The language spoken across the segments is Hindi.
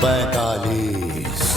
45।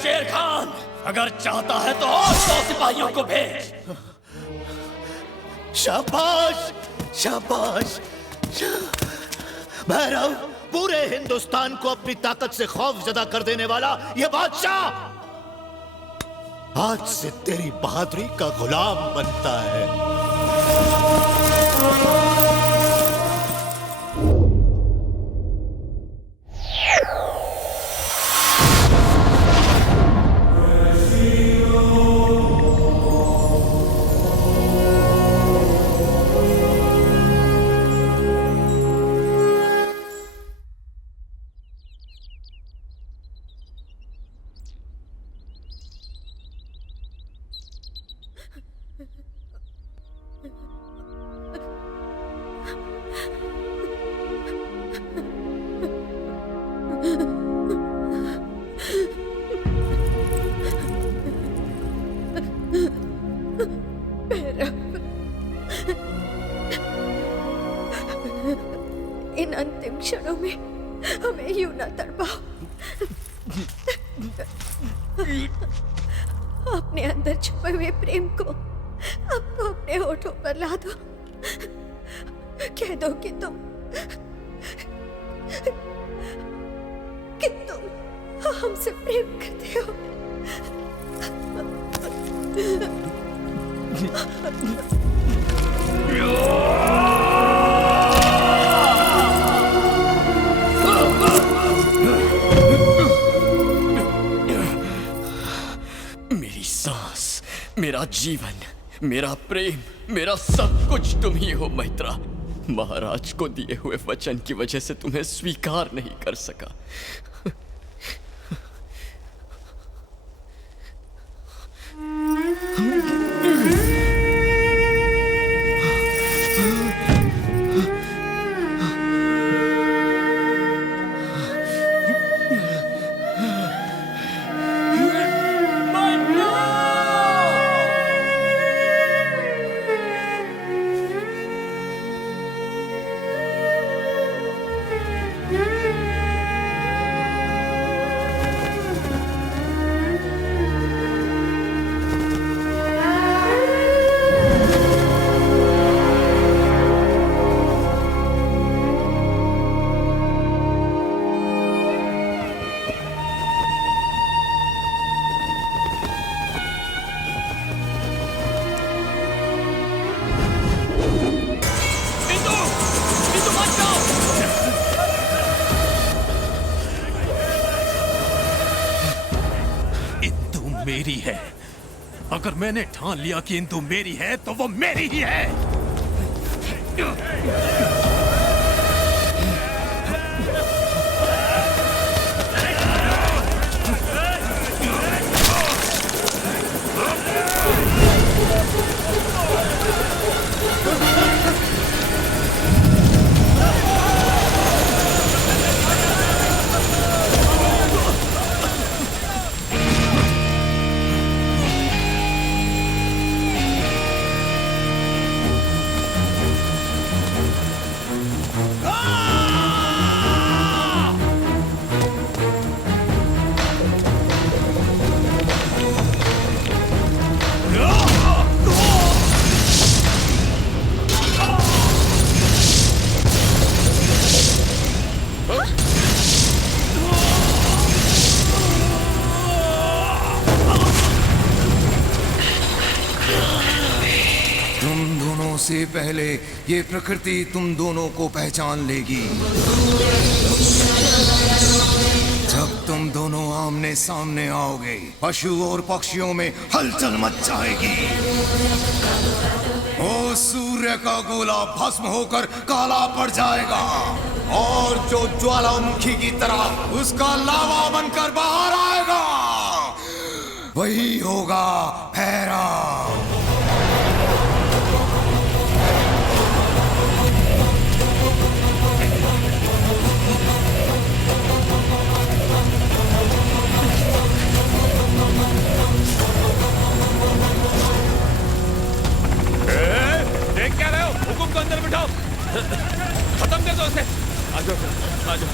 शेर खान, अगर चाहता है तो और 100 सिपाहियों को भेज। शाबाश शाबाश। भैरव, पूरे हिंदुस्तान को अपनी ताकत से खौफजदा कर देने वाला ये बादशाह आज से तेरी बहादुरी का गुलाम बनता है। इन अंतिम क्षणों में हमें यूं न तड़पाओ। अपने अंदर छुपे हुए प्रेम को अब तो अपने होठों पर ला दो। कह दो कि तुम हमसे प्रेम करते हो। मेरी सांस, मेरा जीवन, मेरा प्रेम, मेरा सब कुछ तुम ही हो मैत्रा। महाराज को दिए हुए वचन की वजह से तुम्हें स्वीकार नहीं कर सका। मेरी है। अगर मैंने ठान लिया कि इंदु मेरी है तो वो मेरी ही है। से पहले ये प्रकृति तुम दोनों को पहचान लेगी। जब तुम दोनों आमने सामने आओगे, पशु और पक्षियों में हलचल मच जाएगी। ओ सूर्य का गोला भस्म होकर काला पड़ जाएगा और जो ज्वालामुखी की तरह उसका लावा बनकर बाहर आएगा, वही होगा भैरव। देख क्या रहे हो? हुकुम को अंदर बिठाओ। खत्म कर दो उसे। आ जाओ, आ जाओ।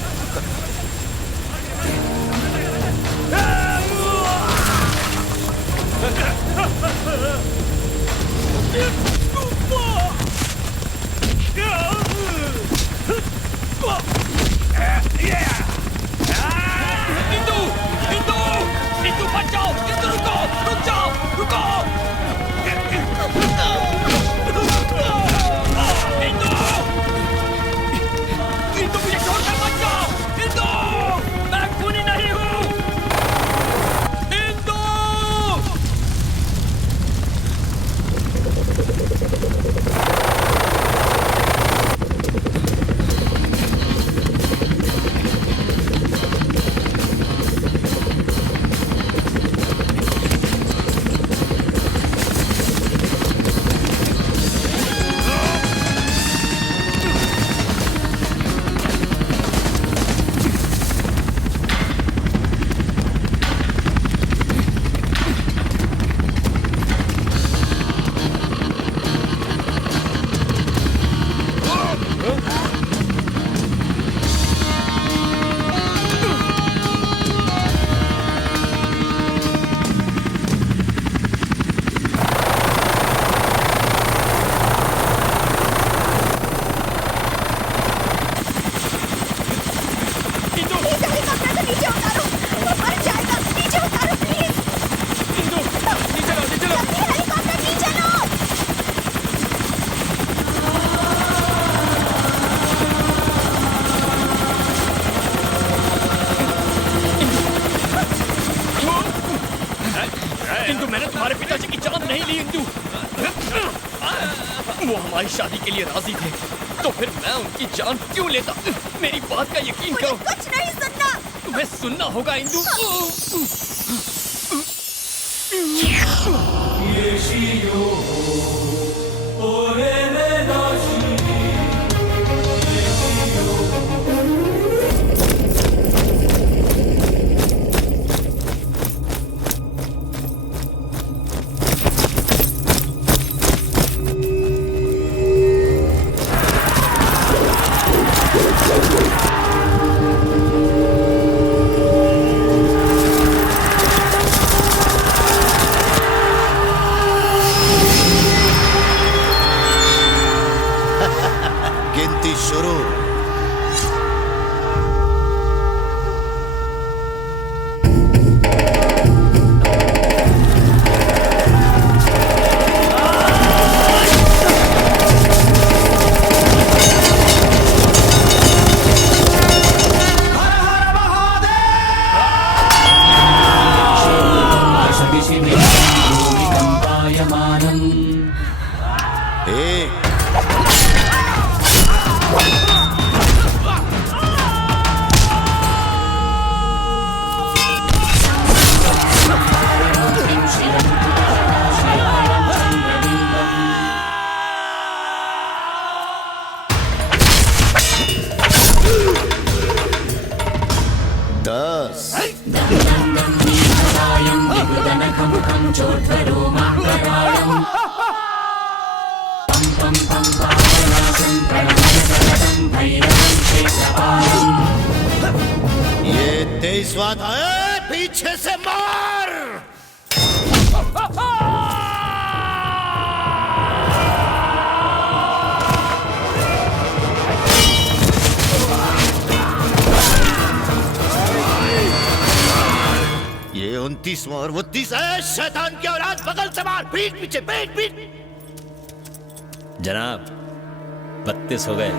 इंदु, इंदु, इंदु बच जाओ, इंदु रुको, रुक जाओ, रुको। इंदु मुझे छोड़कर मत जाओ, इंदु, मैं खूनी नहीं हूँ, इंदु। इंदु, मैंने तुम्हारे पिताजी की जान नहीं ली इंदु। वो हमारी शादी के लिए राजी थे, तो फिर मैं उनकी जान क्यों लेता? मेरी बात का यकीन करो। कुछ नहीं सुनना। तुम्हें सुनना होगा इंदु। गिनती शुरू। ये 23वां था। पीछे से मार। ये 29वां और वो 30 है। शैतान की औलाद, बगल से मार। पीठ पीछे, पीठ पीठ। जनाब 32 हो गए।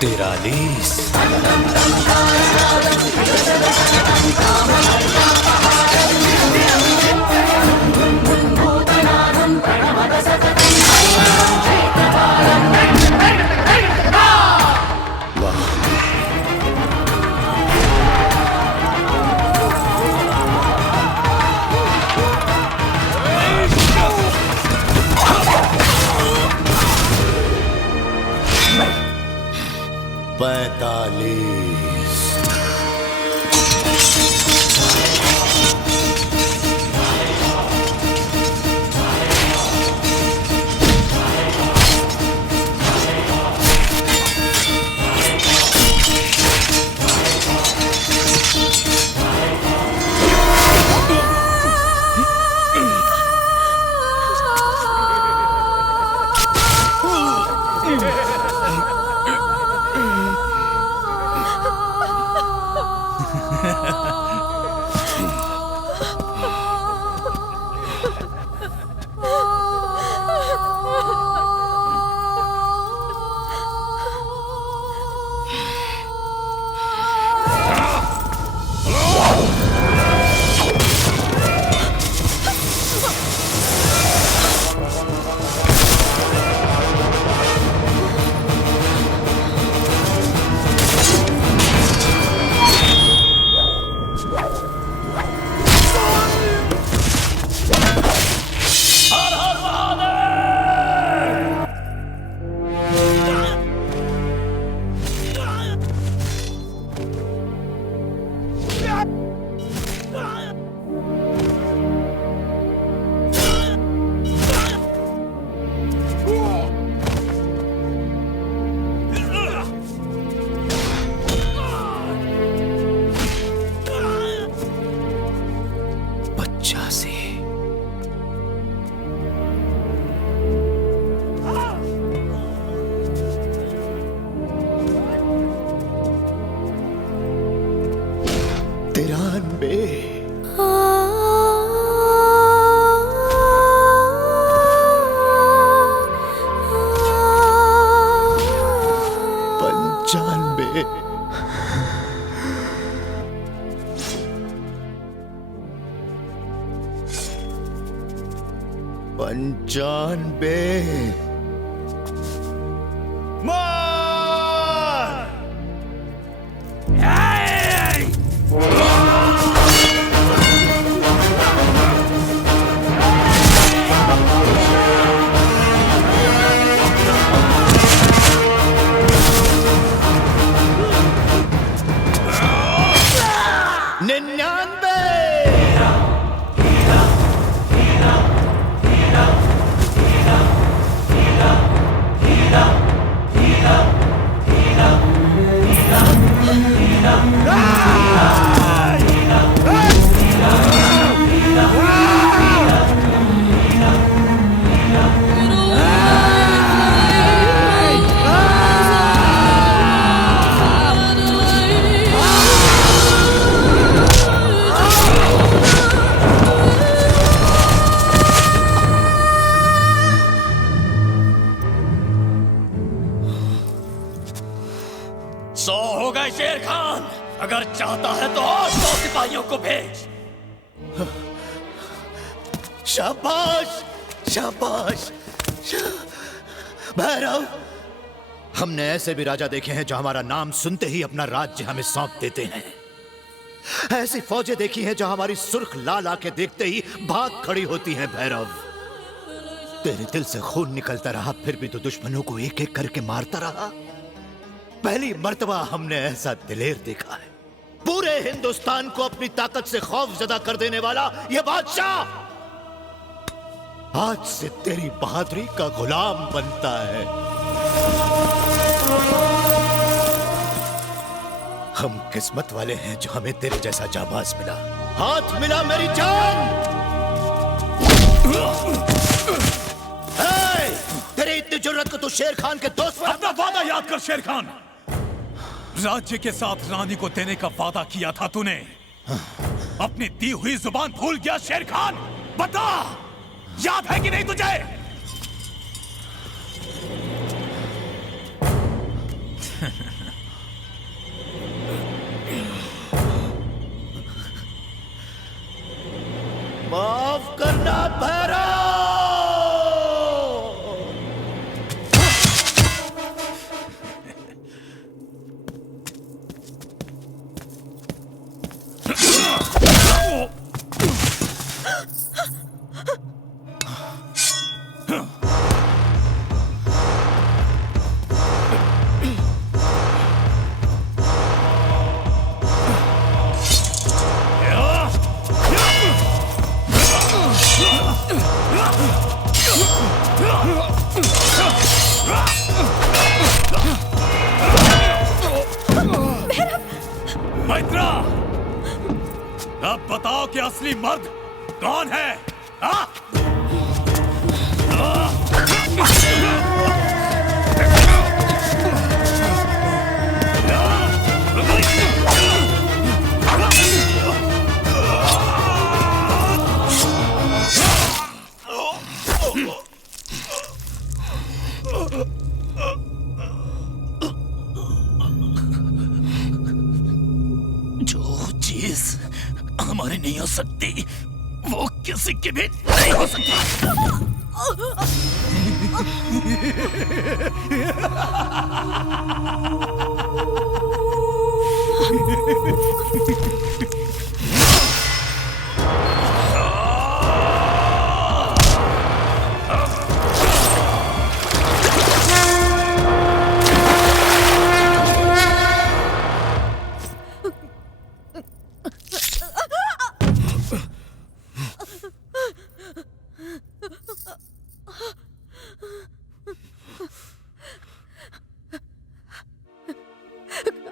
तिरालीस। पैंतालीस। पंचानबे। शेर खान, अगर चाहता है तो और 100 सिपाहियों को भेज। शाबाश शाबाश। भैरव, हमने ऐसे भी राजा देखे हैं जो हमारा नाम सुनते ही अपना राज्य हमें सौंप देते हैं। ऐसी फौजें देखी हैं जो हमारी सुर्ख लाल आके देखते ही भाग खड़ी होती हैं। भैरव, तेरे दिल से खून निकलता रहा, फिर भी तो दुश्मनों को एक एक करके मारता रहा। पहली मर्तबा हमने ऐसा दिलेर देखा है। पूरे हिंदुस्तान को अपनी ताकत से खौफजदा कर देने वाला यह बादशाह आज से तेरी बहादुरी का गुलाम बनता है। हम किस्मत वाले हैं जो हमें तेरे जैसा जाबाज मिला। हाथ मिला मेरी जान। तेरी इतनी जरूरत को तू शेर खान के दोस्त पर अपना वादा याद कर शेर खान। राज्य के साथ रानी को देने का वादा किया था तूने। अपनी दी हुई जुबान भूल गया शेर खान? बता, याद है कि नहीं तुझे? माफ करना भैरव। मैत्रा, अब बताओ कि असली मर्द कौन है? हाँ? जो चीज हमारी नहीं हो सकती वो किसी की भी नहीं हो सकती।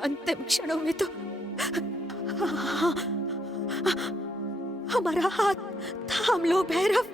अंतिम क्षणों में तो हमारा हाथ थाम लो भैरव।